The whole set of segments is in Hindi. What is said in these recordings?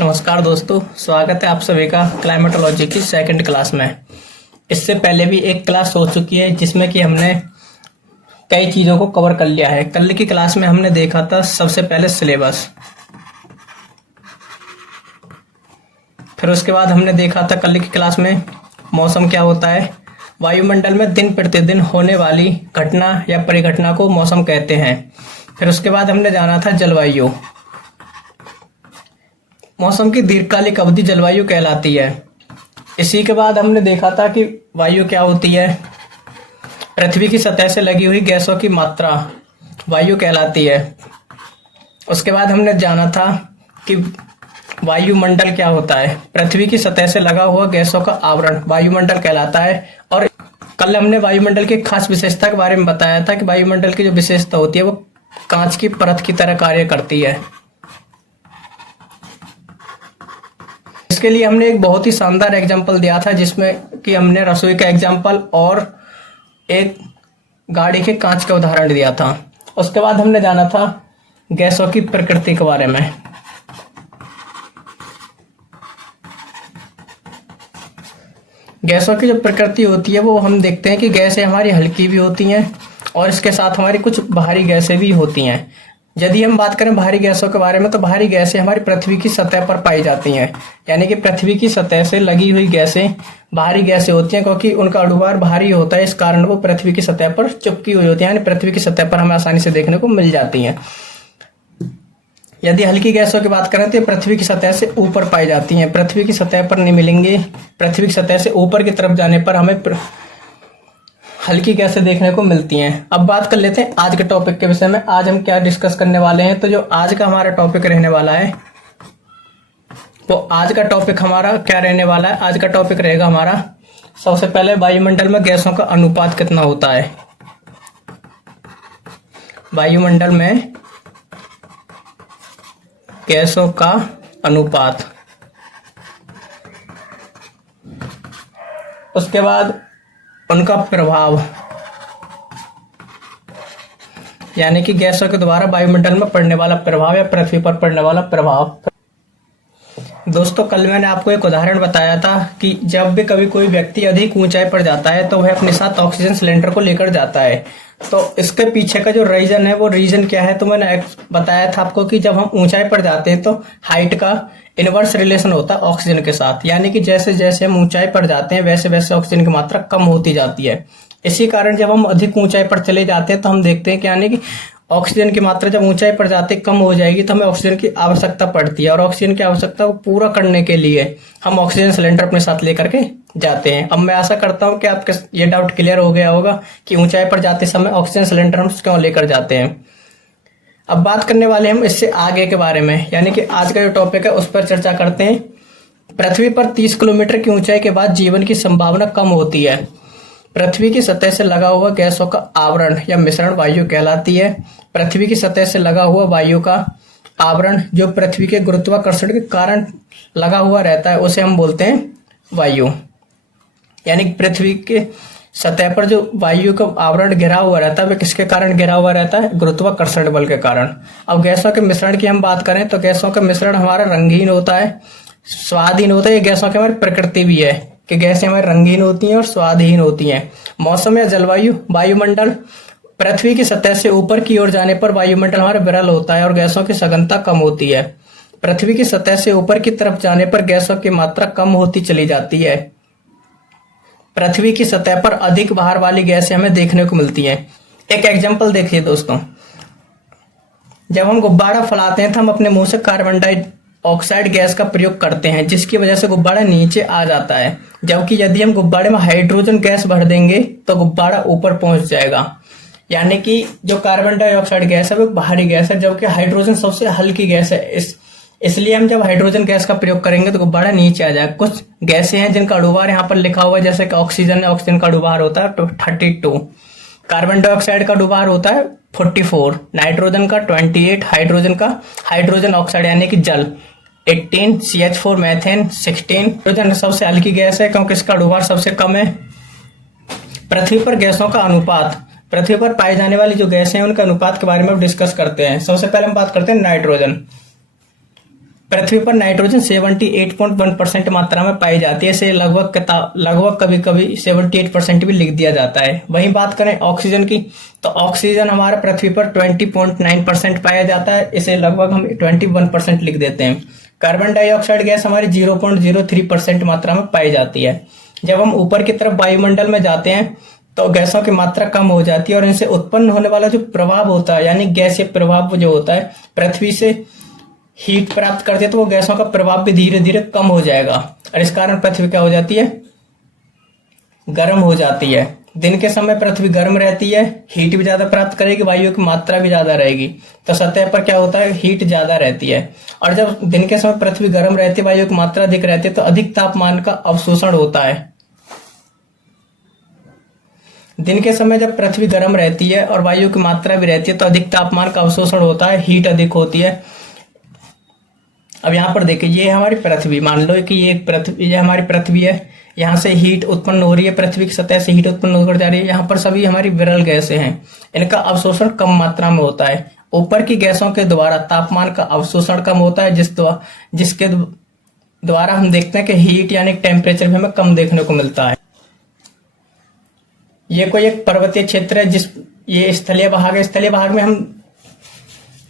नमस्कार दोस्तों, स्वागत है आप सभी का क्लाइमेटोलॉजी की सेकंड क्लास में। इससे पहले भी एक क्लास हो चुकी है जिसमें कि हमने कई चीज़ों को कवर कर लिया है। कल की क्लास में हमने देखा था सबसे पहले सिलेबस, फिर उसके बाद हमने देखा था कल की क्लास में मौसम क्या होता है। वायुमंडल में दिन प्रतिदिन होने वाली घटना या परिघटना को मौसम कहते हैं। फिर उसके बाद हमने जाना था जलवायु। मौसम की दीर्घकालिक अवधि जलवायु कहलाती है। इसी के बाद हमने देखा था कि वायु क्या होती है। पृथ्वी की सतह से लगी हुई गैसों की मात्रा वायु कहलाती है। उसके बाद हमने जाना था कि वायुमंडल क्या होता है। पृथ्वी की सतह से लगा हुआ गैसों का आवरण वायुमंडल कहलाता है। और कल हमने वायुमंडल की खास विशेषता के बारे में बताया था कि वायुमंडल की जो विशेषता होती है वो कांच की परत की तरह कार्य करती है। इसके लिए हमने एक बहुत ही शानदार एग्जाम्पल दिया था जिसमें कि हमने रसोई का एग्जाम्पल और एक गाड़ी के कांच का उदाहरण दिया था। उसके बाद हमने जाना था गैसों की प्रकृति के बारे में। गैसों की जो प्रकृति होती है वो हम देखते हैं कि गैसें हमारी हल्की भी होती हैं और इसके साथ हमारी कुछ भारी गैसें भी होती हैं। यदि हम बात करें भारी गैसों के बारे में तो भारी गैसें हमारी पृथ्वी की सतह पर पाई जाती हैं। यानी कि पृथ्वी की सतह से लगी हुई गैसें भारी गैसें होती हैं क्योंकि उनका अणुभार भारी होता है। इस कारण वो पृथ्वी की सतह पर चिपकी हुई होती है, यानी पृथ्वी की सतह पर हमें आसानी से देखने को मिल जाती हैं। यदि हल्की गैसों की बात करें तो पृथ्वी की सतह से ऊपर पाई जाती हैं, पृथ्वी की सतह पर नहीं मिलेंगी। पृथ्वी की सतह से ऊपर की तरफ जाने पर हमें हल्की गैसें देखने को मिलती हैं। अब बात कर लेते हैं आज के टॉपिक के विषय में। आज हम क्या डिस्कस करने वाले हैं, तो जो आज का हमारा टॉपिक रहने वाला है तो आज का टॉपिक हमारा क्या रहने वाला है। आज का टॉपिक रहेगा हमारा सबसे पहले वायुमंडल में गैसों का अनुपात कितना होता है। वायुमंडल में गैसों का अनुपात। उसके बाद उनका प्रभाव, यानी कि गैसों के द्वारा वायुमंडल में पड़ने वाला प्रभाव या पृथ्वी पर पड़ने वाला प्रभाव। दोस्तों, कल मैंने आपको एक उदाहरण बताया था कि जब भी कभी कोई व्यक्ति अधिक ऊंचाई पर जाता है तो वह अपने साथ ऑक्सीजन सिलेंडर को लेकर जाता है। तो इसके पीछे का जो रीजन है वो रीजन क्या है, तो मैंने बताया था आपको कि जब हम ऊंचाई पर जाते हैं तो हाइट का इनवर्स रिलेशन होता है ऑक्सीजन के साथ। यानी कि जैसे जैसे हम ऊंचाई पर जाते हैं वैसे वैसे ऑक्सीजन की मात्रा कम होती जाती है। इसी कारण जब हम अधिक ऊंचाई पर चले जाते हैं तो हम देखते हैं कि यानी कि ऑक्सीजन की मात्रा जब ऊंचाई पर जाते कम हो जाएगी तो हमें ऑक्सीजन की आवश्यकता पड़ती है। और ऑक्सीजन की आवश्यकता को पूरा करने के लिए हम ऑक्सीजन सिलेंडर अपने साथ लेकर के जाते हैं। अब मैं आशा करता हूं कि आपके ये डाउट क्लियर हो गया होगा कि ऊंचाई पर जाते समय ऑक्सीजन सिलेंडर हम क्यों लेकर जाते हैं। अब बात करने वाले हम इससे आगे के बारे में, यानी कि आज का जो टॉपिक है उस पर चर्चा करते हैं। पृथ्वी पर 30 किलोमीटर की ऊंचाई के बाद जीवन की संभावना कम होती है। पृथ्वी की सतह से लगा हुआ गैसों का आवरण या मिश्रण वायु कहलाती है। पृथ्वी की सतह से लगा हुआ वायु का आवरण जो पृथ्वी के गुरुत्वाकर्षण के कारण लगा हुआ रहता है उसे हम बोलते हैं वायु। यानी पृथ्वी के सतह पर जो वायु का आवरण घिरा हुआ रहता है वह किसके कारण घिरा हुआ रहता है, गुरुत्वाकर्षण बल के कारण। अब गैसों के मिश्रण की हम बात करें तो गैसों का मिश्रण हमारा रंगहीन होता है, स्वादहीन होता है। ये गैसों की हमारी प्रकृति भी है कि गैसें हमारी रंगहीन होती हैं और स्वादहीन होती हैं। मौसम या जलवायु, वायुमंडल पृथ्वी की सतह से ऊपर की ओर जाने पर वायुमंडल हमारा विरल होता है और गैसों की सघनता कम होती है। पृथ्वी की सतह से ऊपर की तरफ जाने पर गैसों की मात्रा कम होती चली जाती है। पृथ्वी की सतह पर अधिक बाहर वाली गैसें हमें देखने को मिलती हैं। एक एग्जाम्पल देखिए दोस्तों, जब हम गुब्बारा फैलाते हैं तो हम अपने मुंह से कार्बन डाइऑक्साइड गैस का प्रयोग करते हैं जिसकी वजह से गुब्बारा नीचे आ जाता है। जबकि यदि हम गुब्बारे में हाइड्रोजन गैस भर देंगे तो गुब्बारा ऊपर पहुंच जाएगा। यानी कि जो कार्बन डाइऑक्साइड गैस है वो बाहरी गैस है, जबकि हाइड्रोजन सबसे हल्की गैस है। इसलिए हम जब हाइड्रोजन गैस का प्रयोग करेंगे तो गुब्बारा नीचे आ जाएगा। कुछ गैसें हैं जिनका अणुभार यहाँ पर लिखा हुआ है, जैसे कि ऑक्सीजन है, ऑक्सीजन का अणुभार होता है 32, कार्बन डाइऑक्साइड का अणुभार होता है 44, नाइट्रोजन का 28, हाइड्रोजन ऑक्साइड यानी कि जल 18, CH4 मैथेन 16। हाइड्रोजन सबसे हल्की गैस है क्योंकि इसका अणुभार सबसे कम है। पृथ्वी पर गैसों का अनुपात, पृथ्वी पर पाई जाने वाली जो गैसें हैं उनके अनुपात के बारे में डिस्कस करते हैं। सबसे पहले हम बात करते हैं नाइट्रोजन। पृथ्वी पर नाइट्रोजन 78.1% मात्रा में पाई जाती है। इसे लगभग कभी कभी 78% भी लिख दिया जाता है। वहीं बात करें ऑक्सीजन की, तो ऑक्सीजन हमारा पृथ्वी पर 20.9% पाया जाता है। इसे लगभग हम 21% लिख देते हैं। कार्बन डाइऑक्साइड गैस हमारी 0.03% मात्रा में पाई जाती है। जब हम ऊपर की तरफ वायुमंडल में जाते हैं तो गैसों की मात्रा कम हो जाती है और इनसे उत्पन्न होने वाला जो प्रभाव होता है, यानी गैसीय प्रभाव जो होता है, पृथ्वी से हीट प्राप्त करते हैं तो वो गैसों का प्रभाव भी धीरे धीरे कम हो जाएगा और इस कारण पृथ्वी क्या हो जाती है, गर्म हो जाती है। दिन के समय पृथ्वी गर्म रहती है, हीट भी ज्यादा प्राप्त करेगी, वायु की मात्रा भी ज्यादा रहेगी, तो सतह पर क्या होता है, हीट ज्यादा रहती है। और जब दिन के समय पृथ्वी गर्म रहती है, वायु की मात्रा अधिक रहती है, तो अधिक तापमान का अवशोषण होता है। दिन के समय जब पृथ्वी गर्म रहती है और वायु की मात्रा भी रहती है तो अधिक तापमान का अवशोषण होता है, हीट अधिक होती है। अब यहाँ पर देखिए, ये हमारी पृथ्वी, मान लो कि ये हमारी पृथ्वी है, यहाँ से हीट उत्पन्न हो रही है, पृथ्वी की सतह से हीट उत्पन्न होकर जा रही है। यहाँ पर सभी हमारी विरल गैसें हैं, इनका अवशोषण कम मात्रा में होता है। ऊपर की गैसों के द्वारा तापमान का अवशोषण कम होता है, जिसके द्वारा हम देखते हैं कि हीट यानी टेम्परेचर भी हमें कम देखने को मिलता है। ये कोई एक पर्वतीय क्षेत्र है, ये स्थलीय भाग है। स्थलीय भाग में हम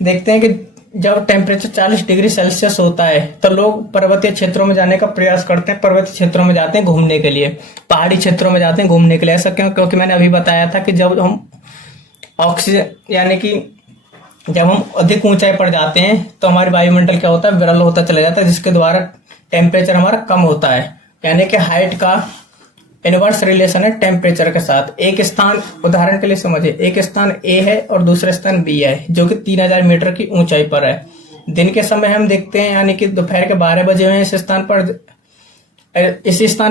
देखते हैं कि जब टेम्परेचर 40 डिग्री सेल्सियस होता है तो लोग पर्वतीय क्षेत्रों में जाने का प्रयास करते हैं, पर्वतीय क्षेत्रों में जाते हैं घूमने के लिए, पहाड़ी क्षेत्रों में जाते हैं घूमने के लिए। ऐसा क्यों? क्योंकि मैंने अभी बताया था कि जब हम ऑक्सीजन यानी कि जब हम अधिक ऊंचाई पर जाते हैं तो हमारी वायुमंडल क्या होता है, विरल होता चला जाता है, जिसके द्वारा टेम्परेचर हमारा कम होता है। यानी कि हाइट का इनवर्स रिलेशन है टेम्परेचर के साथ। एक स्थान, उदाहरण के लिए समझिए, एक स्थान ए है और दूसरा स्थान बी है, जो कि 3000 मीटर की ऊंचाई पर है। दिन के समय हम देखते हैं, यानी कि दोपहर के 12 बजे हुए हैं इस स्थान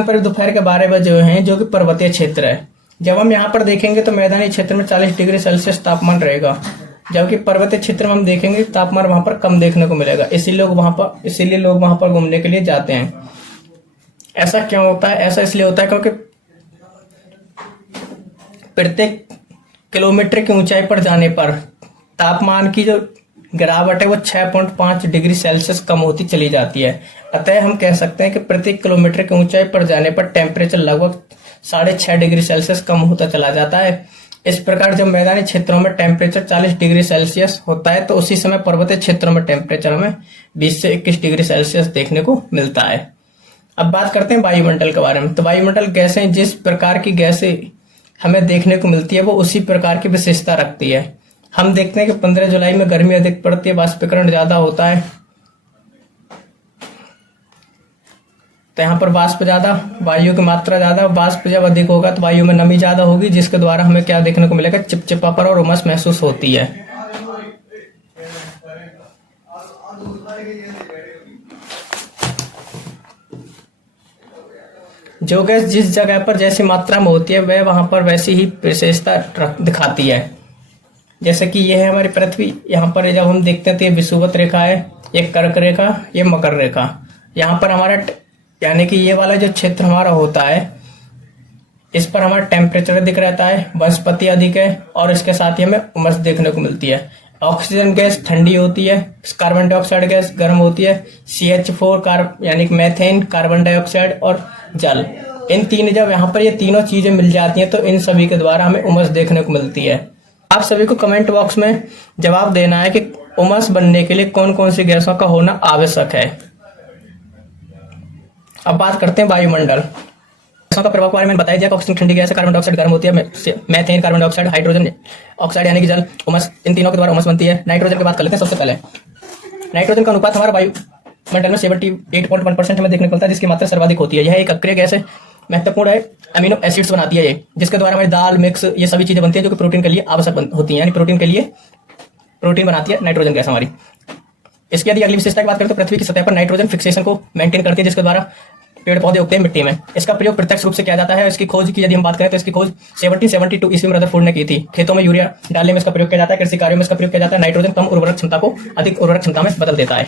पर दोपहर के 12 बजे हुए हैं, जो कि पर्वतीय क्षेत्र है। जब हम यहाँ पर देखेंगे तो मैदानी क्षेत्र में 40 डिग्री सेल्सियस तापमान रहेगा, जबकि पर्वतीय क्षेत्र में हम देखेंगे तापमान वहां पर कम देखने को मिलेगा। इसीलिए लोग वहां पर घूमने के लिए जाते हैं। ऐसा क्यों होता है? ऐसा इसलिए होता है क्योंकि प्रत्येक किलोमीटर की ऊंचाई पर जाने पर तापमान की जो गिरावट है वो 6.5 डिग्री सेल्सियस कम होती चली जाती है। अतः हम कह सकते हैं कि प्रत्येक किलोमीटर की ऊंचाई पर जाने पर टेम्परेचर लगभग 6.5 डिग्री सेल्सियस कम होता चला जाता है। इस प्रकार जब मैदानी क्षेत्रों में टेम्परेचर 40 डिग्री सेल्सियस होता है तो उसी समय पर्वतीय क्षेत्रों में टेम्परेचर हमें 20 से 21 डिग्री सेल्सियस देखने को मिलता है। अब बात करते हैं वायुमंडल के बारे में। तो वायुमंडल गैसें, जिस प्रकार की गैसें हमें देखने को मिलती है वो उसी प्रकार की विशेषता रखती है। हम देखते हैं कि 15 जुलाई में गर्मी अधिक पड़ती है, वाष्पीकरण ज्यादा होता है, तो यहाँ पर वाष्प ज्यादा, वायु की मात्रा ज्यादा। वाष्प जब अधिक होगा तो वायु में नमी ज्यादा होगी, जिसके द्वारा हमें क्या देखने को मिलेगा, चिपचिपापन और उमस महसूस होती है। जो गैस जिस जगह पर जैसी मात्रा में होती है वह वहां पर वैसी ही विशेषता दिखाती है। जैसे कि यह है हमारी पृथ्वी, यहाँ पर जब हम देखते हैं तो ये विषुवत रेखा है, ये कर्क रेखा, ये मकर रेखा। यहाँ पर हमारा यानी कि ये वाला जो क्षेत्र हमारा होता है इस पर हमारा टेम्परेचर अधिक रहता है, वनस्पति अधिक है और इसके साथ ही हमें उमस देखने को मिलती है। ऑक्सीजन गैस ठंडी होती है, कार्बन डाइऑक्साइड गैस गर्म होती है, CH4 यानी कि मीथेन, कार्बन डाइऑक्साइड और जल, इन तीन जब यहाँ पर ये तीनों चीजें मिल जाती हैं तो इन सभी के द्वारा हमें उमस देखने को मिलती है। आप सभी को कमेंट बॉक्स में जवाब देना है कि उमस बनने के लिए कौन कौन सी गैसों का होना आवश्यक है। अब बात करते हैं वायुमंडल गैसों का प्रभाव के बारे में बताया जाए। ऑक्सीजन ठंडी गैस है, कार्बन डाइऑक्साइड गर्म होती है, methane, carbon dioxide, hydrogen oxide यानी कि जल, उमस, इन तीनों के द्वारा उमस बनती है। नाइट्रोजन की बात कर लेते हैं। सबसे पहले नाइट्रोजन का अनुपात हमारा वायुमंडल में 78.1% हमें देखने को मिलता है, जिसकी मात्रा सर्वाधिक होती है। यह एक अक्रिय गैस है, महत्वपूर्ण है, अमीनो एसिड्स बनाती है ये, जिसके द्वारा हमारी दाल, मिक्स, ये सभी चीजें बनती है जो कि प्रोटीन के लिए आवश्यक होती है, यानी प्रोटीन बनाती है नाइट्रोजन गैस हमारी। इसकी यदि अगली विशेषता की बात करें तो पृथ्वी की सतह पर नाइट्रोजन फिक्सेशन को मेंटेन करती है, जिसके द्वारा पेड़ पौधे उगते हैं मिट्टी में। इसका प्रयोग प्रत्यक्ष रूप से किया जाता है। इसकी खोज की यदि हम बात करें तो इसकी खोज 1772 ईस्वी में रदरफोर्ड ने की थी। खेतों में यूरिया डालने में इसका प्रयोग किया जाता है, कृषि कार्यों में इसका प्रयोग किया जाता है। नाइट्रोजन कम उर्वरक क्षमता को अधिक उर्वरक क्षमता में बदल देता है।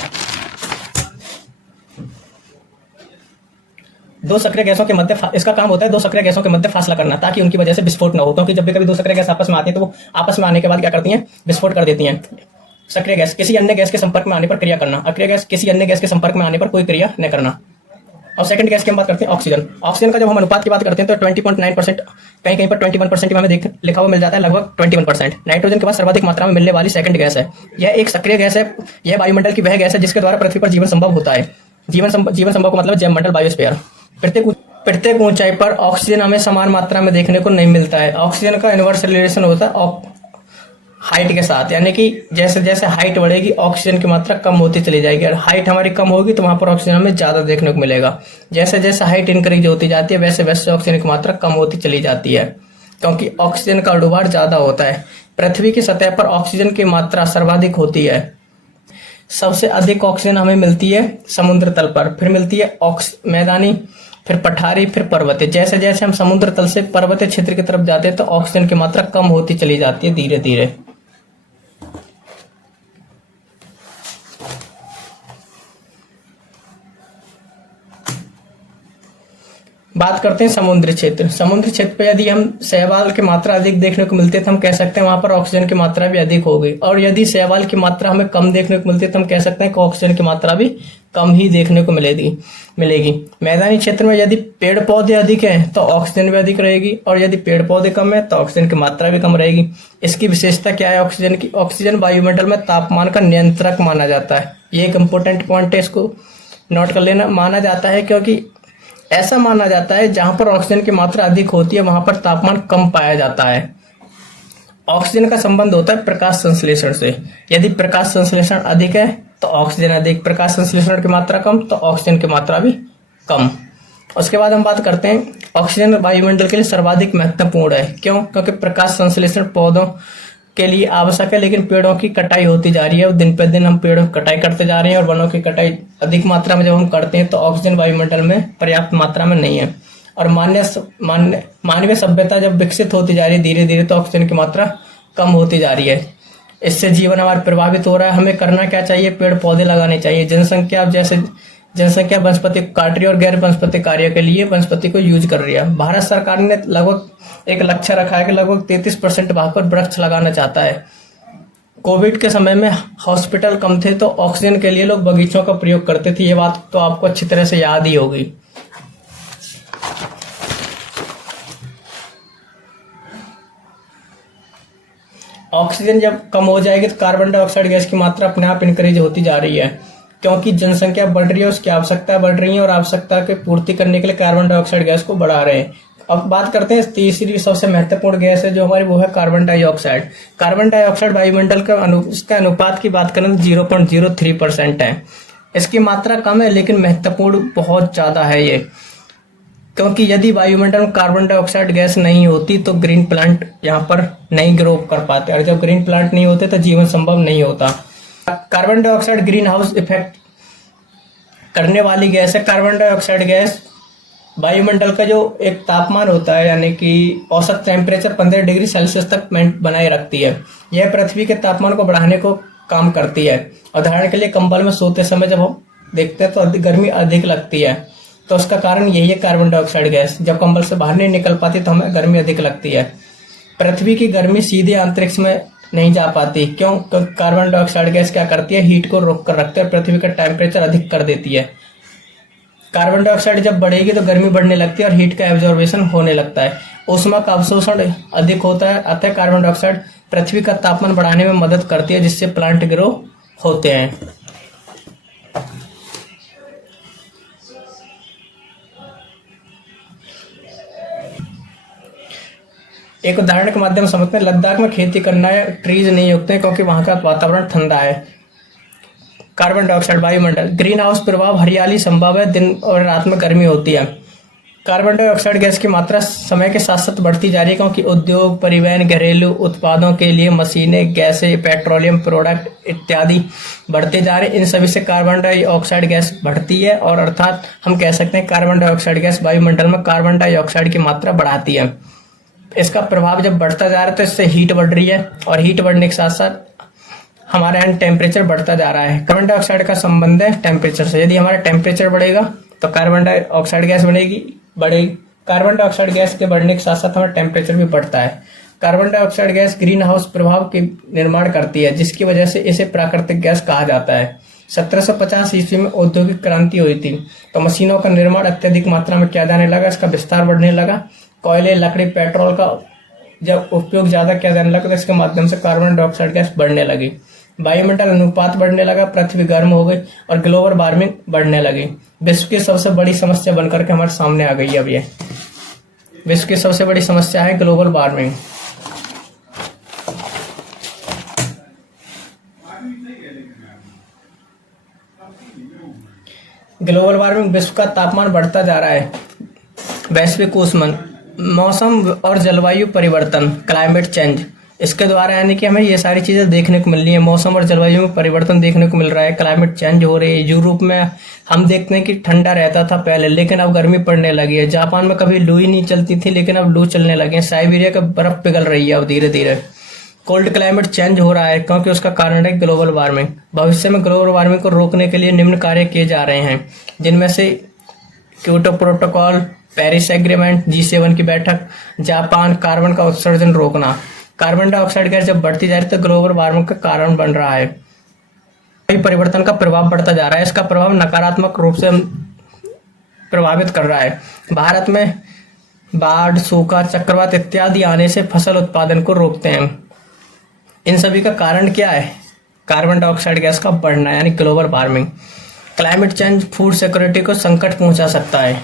दो सक्रिय गैसों के मध्य इसका काम होता है दो सक्रिय गैसों के मध्य फासला करना, ताकि उनकी वजह से विस्फोट न हो, क्योंकि जब भी कभी दो सक्रिय गैस आपस में आती है तो वो आपस में आने के बाद क्या करती हैं, विस्फोट कर देती हैं। सक्रिय गैस किसी अन्य गैस के संपर्क में आने पर क्रिया करना, अक्रिय गैस किसी अन्य गैस के संपर्क में आने पर कोई क्रिया न करना। और सेकंड गैस की हम बात करते हैं ऑक्सीजन। ऑक्सीजन का जब हम अनुपात की बात करते हैं तो 20.9%, कहीं कहीं पर 21% में हमें लिखा हुआ मिल जाता है, लगभग 21%। नाइट्रोजन के बाद सर्वाधिक मात्रा में मिलने वाली सेकंड गैस है। यह एक सक्रिय गैस है। यह वायुमंडल की वह गैस है जिसके द्वारा पृथ्वी पर जीवन संभव होता है। जीवन संभव का मतलब जैवमंडल, बायोस्फीयर। प्रत्येक ऊंचाई पर ऑक्सीजन हमें समान मात्रा में देखने को नहीं मिलता है। ऑक्सीजन का इनवर्स रिलेशन होता है हाइट के साथ, यानी कि जैसे जैसे हाइट बढ़ेगी ऑक्सीजन की मात्रा कम होती चली जाएगी, और हाइट हमारी कम होगी तो वहां पर ऑक्सीजन हमें ज्यादा देखने को मिलेगा। जैसे जैसे हाइट इंक्रीज होती जाती है वैसे वैसे ऑक्सीजन की मात्रा कम होती चली जाती है, क्योंकि ऑक्सीजन का अणुभार ज्यादा होता है। पृथ्वी की सतह पर ऑक्सीजन की मात्रा सर्वाधिक होती है। सबसे अधिक ऑक्सीजन हमें मिलती है समुद्र तल पर, फिर मिलती है मैदानी, फिर पठारी, फिर पर्वतीय। जैसे जैसे हम समुद्र तल से पर्वतीय क्षेत्र की तरफ जाते हैं तो ऑक्सीजन की मात्रा कम होती चली जाती है धीरे धीरे। बात करते हैं समुद्री क्षेत्र। समुद्री क्षेत्र पे यदि हम शैवाल की मात्रा अधिक देखने को मिलती है तो हम कह सकते हैं वहां पर ऑक्सीजन की मात्रा भी अधिक होगी, और यदि शैवाल की मात्रा हमें कम देखने को मिलती है तो हम कह सकते हैं कि ऑक्सीजन की मात्रा भी कम ही देखने को मिलेगी। मैदानी क्षेत्र में यदि पेड़ पौधे अधिक हैं तो ऑक्सीजन भी अधिक रहेगी, और यदि पेड़ पौधे कम है तो ऑक्सीजन की मात्रा भी कम रहेगी। इसकी विशेषता क्या है ऑक्सीजन की? ऑक्सीजन वायुमंडल में तापमान का नियंत्रक माना जाता है। ये एक इंपॉर्टेंट पॉइंट है, इसको नोट कर लेना। माना जाता है क्योंकि ऐसा माना जाता है जहां पर ऑक्सीजन की मात्रा अधिक होती है वहां पर तापमान कम पाया जाता है। ऑक्सीजन का संबंध होता है प्रकाश संश्लेषण से। यदि प्रकाश संश्लेषण अधिक है तो ऑक्सीजन अधिक, प्रकाश संश्लेषण की मात्रा कम तो ऑक्सीजन की मात्रा भी कम। उसके बाद हम बात करते हैं ऑक्सीजन वायुमंडल के लिए सर्वाधिक महत्वपूर्ण है। क्यों? क्योंकि प्रकाश संश्लेषण पौधों के लिए आवश्यक है, लेकिन पेड़ों की कटाई होती जा रही है और दिन पे दिन हम पेड़ों की कटाई करते जा रहे हैं, और वनों की कटाई अधिक मात्रा में जब हम करते हैं तो ऑक्सीजन वायुमंडल में पर्याप्त मात्रा में नहीं है। और मानवीय सभ्यता जब विकसित होती जा रही है धीरे धीरे तो ऑक्सीजन की मात्रा कम होती जा रही है। इससे जीवन हमारा प्रभावित हो रहा है। हमें करना क्या चाहिए? पेड़ पौधे लगाने चाहिए। जनसंख्या वनस्पति काट रही है और गैर वनस्पति कार्य के लिए वनस्पति को यूज कर रही है। भारत सरकार ने लगभग एक लक्ष्य रखा है कि लगभग 33% भाग पर वृक्ष लगाना चाहता है। कोविड के समय में हॉस्पिटल कम थे तो ऑक्सीजन के लिए लोग बगीचों का प्रयोग करते थे। ये बात तो आपको अच्छी तरह से याद ही होगी। ऑक्सीजन जब कम हो जाएगी तो कार्बन डाइऑक्साइड गैस की मात्रा अपने आप इंक्रीज होती जा रही है, क्योंकि जनसंख्या बढ़ रही है, उसकी आवश्यकता बढ़ रही है, और आवश्यकता की पूर्ति करने के लिए कार्बन डाइऑक्साइड गैस को बढ़ा रहे हैं। अब बात करते हैं तीसरी सबसे महत्वपूर्ण गैस है जो हमारी, वो है कार्बन डाइऑक्साइड। कार्बन डाइऑक्साइड वायुमंडल का इसका अनुपात की बात करें तो 0.03% है। इसकी मात्रा कम है लेकिन महत्वपूर्ण बहुत ज्यादा है ये, क्योंकि यदि वायुमंडल में कार्बन डाइऑक्साइड गैस नहीं होती तो ग्रीन प्लांट यहाँ पर नहीं ग्रो कर पाते, और जब ग्रीन प्लांट नहीं होते तो जीवन संभव नहीं होता। Carbon dioxide green house effect करने वाली गैस है। कार्बन डाइऑक्साइड गैस वायुमंडल का जो एक तापमान होता है, यानी कि औसत टेम्परेचर 15 डिग्री सेल्सियस तक बनाए रखती है। यह पृथ्वी के तापमान को बढ़ाने को काम करती है। उदाहरण के लिए कंबल में सोते समय जब हम देखते हैं तो गर्मी अधिक लगती है, तो उसका कारण यही है कार्बन डाइऑक्साइड गैस। जब कंबल से बाहर नहीं निकल पाती तो हमें गर्मी अधिक लगती है। पृथ्वी की गर्मी सीधे अंतरिक्ष में नहीं जा पाती। क्यों? क्योंकि कार्बन डाइऑक्साइड गैस क्या करती है, हीट को रोक कर रखती है और पृथ्वी का टेम्परेचर अधिक कर देती है। कार्बन डाइऑक्साइड जब बढ़ेगी तो गर्मी बढ़ने लगती है और हीट का एब्जॉर्बेशन होने लगता है, ऊष्मा का अवशोषण अधिक होता है। अतः कार्बन डाइऑक्साइड पृथ्वी का तापमान बढ़ाने में मदद करती है, जिससे प्लांट ग्रो होते हैं। एक उदाहरण के माध्यम से समझते हैं। लद्दाख में खेती करना है, ट्रीज नहीं उगते क्योंकि वहां का वातावरण ठंडा है। कार्बन डाइऑक्साइड वायुमंडल, ग्रीन हाउस प्रभाव, हरियाली संभव है, दिन और रात में गर्मी होती है। कार्बन डाइऑक्साइड गैस की मात्रा समय के साथ साथ बढ़ती जा रही है, क्योंकि उद्योग, परिवहन, घरेलू उत्पादों के लिए मशीनें, गैसें, पेट्रोलियम प्रोडक्ट इत्यादि बढ़ते जा रहे हैं। इन सभी से कार्बन डाइऑक्साइड गैस बढ़ती है, और अर्थात हम कह सकते हैं कार्बन डाइऑक्साइड गैस वायुमंडल में कार्बन डाइऑक्साइड की मात्रा बढ़ाती है। इसका प्रभाव जब बढ़ता जा रहा है तो इससे हीट बढ़ रही है, और हीट बढ़ने के साथ साथ हमारे यहाँ टेम्परेचर बढ़ता जा रहा है। कार्बन डाइऑक्साइड का संबंध है टेम्परेचर से। यदि हमारा टेम्परेचर बढ़ेगा तो कार्बन डाइऑक्साइड गैस बढ़ेगी। कार्बन डाइऑक्साइड गैस के बढ़ने के साथ साथ हमारा टेम्परेचर भी बढ़ता है। Carbon dioxide gas green house प्रभाव के निर्माण करती है, जिसकी वजह से इसे प्राकृतिक गैस कहा जाता है। 1750 ईस्वी में औद्योगिक क्रांति हुई थी, तो मशीनों का निर्माण अत्यधिक मात्रा में किया जाने लगा, इसका विस्तार बढ़ने लगा। कोयले, लकड़ी, पेट्रोल का जब उपयोग ज्यादा किया जाने लगा तो इसके माध्यम से कार्बन डाइऑक्साइड गैस बढ़ने लगी, वायुमंडल अनुपात बढ़ने लगा, पृथ्वी गर्म हो गई और ग्लोबल वार्मिंग बढ़ने लगी। विश्व की सबसे बड़ी समस्या बनकर के हमारे सामने आ गई है। अब ये विश्व की सबसे बड़ी समस्या है ग्लोबल वार्मिंग। ग्लोबल वार्मिंग, विश्व का तापमान बढ़ता जा रहा है। वैश्विक ऊष्मन, मौसम और जलवायु परिवर्तन, क्लाइमेट चेंज, इसके द्वारा यानी कि हमें ये सारी चीजें देखने को मिल रही है। मौसम और जलवायु में परिवर्तन देखने को मिल रहा है, क्लाइमेट चेंज हो रही है। यूरोप में हम देखते हैं कि ठंडा रहता था पहले, लेकिन अब गर्मी पड़ने लगी है। जापान में कभी लू ही नहीं चलती थी, लेकिन अब लू चलने लगे हैं। साइबेरिया का बर्फ पिघल रही है अब धीरे धीरे। कोल्ड क्लाइमेट चेंज हो रहा है क्योंकि उसका कारण है ग्लोबल वार्मिंग। भविष्य में ग्लोबल वार्मिंग को रोकने के लिए निम्न कार्य किए जा रहे हैं, जिनमें से Kyoto protocol, Paris agreement, G7 की बैठक, जापान, कार्बन का उत्सर्जन रोकना। कार्बन डाइऑक्साइड गैस जब बढ़ती जा रही है तो ग्लोबल वार्मिंग का कारण बन रहा है। परिवर्तन का प्रभाव बढ़ता जा रहा है, इसका प्रभाव नकारात्मक रूप से प्रभावित कर रहा है। भारत में बाढ़, सूखा, चक्रवात इत्यादि आने से फसल उत्पादन को रोकते हैं। इन सभी का कारण क्या है? कार्बन डाइऑक्साइड गैस का बढ़ना यानी global warming. Climate change food security को संकट पहुंचा सकता है।